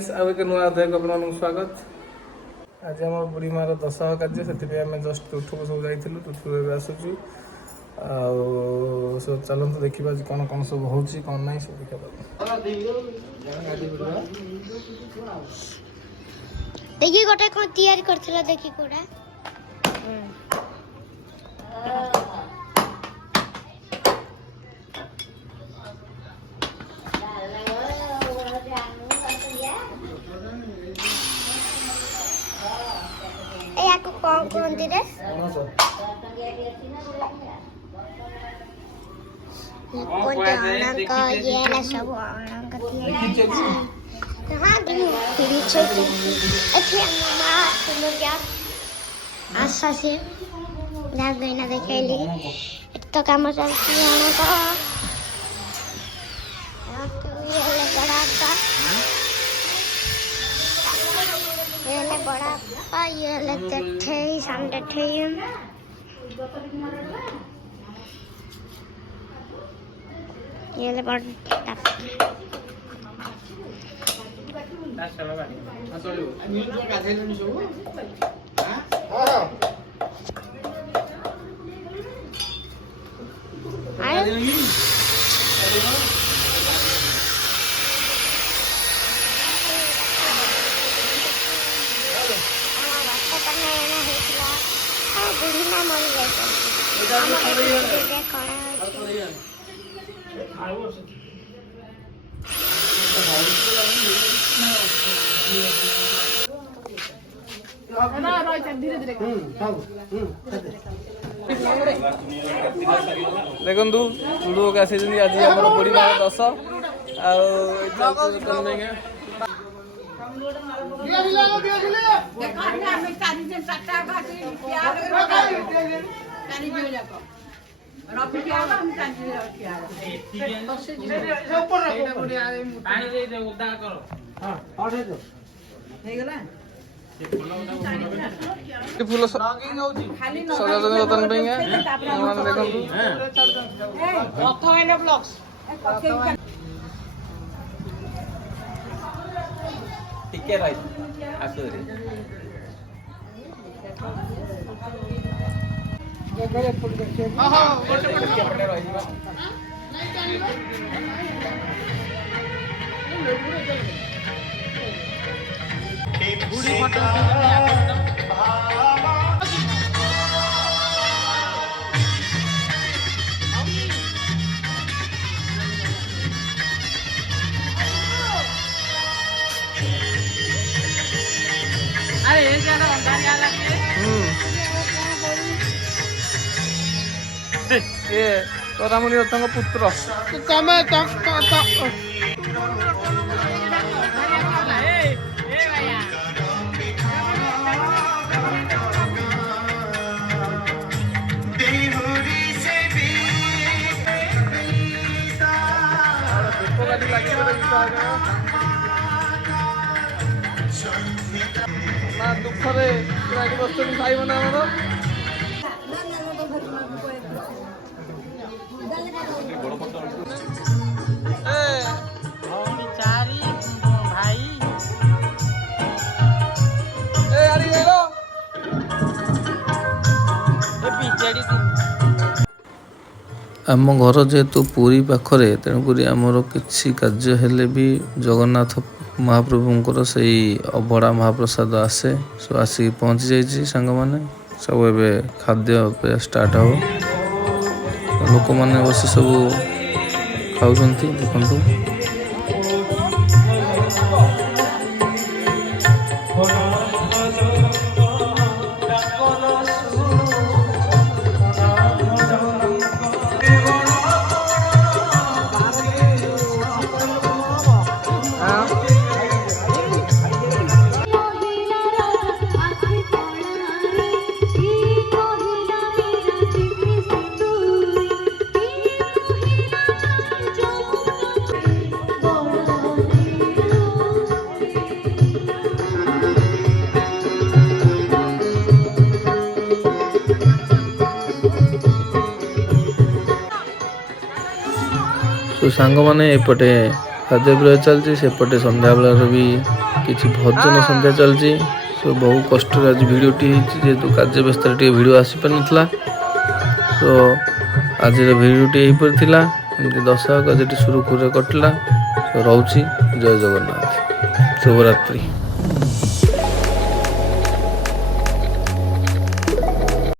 फ्रेंड्स आउ एक नुआ अध्याय को आपन स्वागत। आज आम बुढ़ी मार दशह कार्य से आम जस्ट तुठू सब जाइलु तुठू आसुचु सब चलते देखा कौन कौन सब हो कौन ना सब देखी गोटे कौन तैयारी करथिला देखी कोडा कौन कौन दी रे कौन का ये ना सब का हां दिन छे अच्छे मामा तुम क्या आशा से जा गई ना देखेली तो काम चलती है ना तो ये बड़ा का ये बड़ा पा ये लेते थे सामने थे ये ले बड़ा चलो भाई चलो আমি তো কাছে নি সব हां बुढ़ी ना मर देखु लुडो का सीजन आज आम बुढ़ी मार दस फूल सजासजी बर्तन टिके रही आसुरी बुढ़ी फोटो अरे ये ज्यादा अंधारिया लगे ये तोरामुनि रथंग पुत्र कमे दुखरे बस भाई बना आम घर जेहेतु पुरी पाखरे तेणुक आमर किसी कार्य हेले भी जगन्नाथ महाप्रभुंकर से अभड़ा महाप्रसाद आसे सब आसिक पहुँची जाइए सांग मैंने सब एवं खाद्य स्टार्ट हो लोक मैंने बस सब खाऊँ देखु तो सांग मैंने एपटे खाद्य पेय चलती सेपटे संध्या बेलार भी किसी भजन संध्या चलती सो बहु कष्ट आज भिडटी जेहेतु कार्य व्यस्त भिड आसीपार नाला तो आज भिडटी हो पारा एमती दशहरा गजटी सुरुखुरे कटला रोची जय जगन्नाथ शुभरात्रि।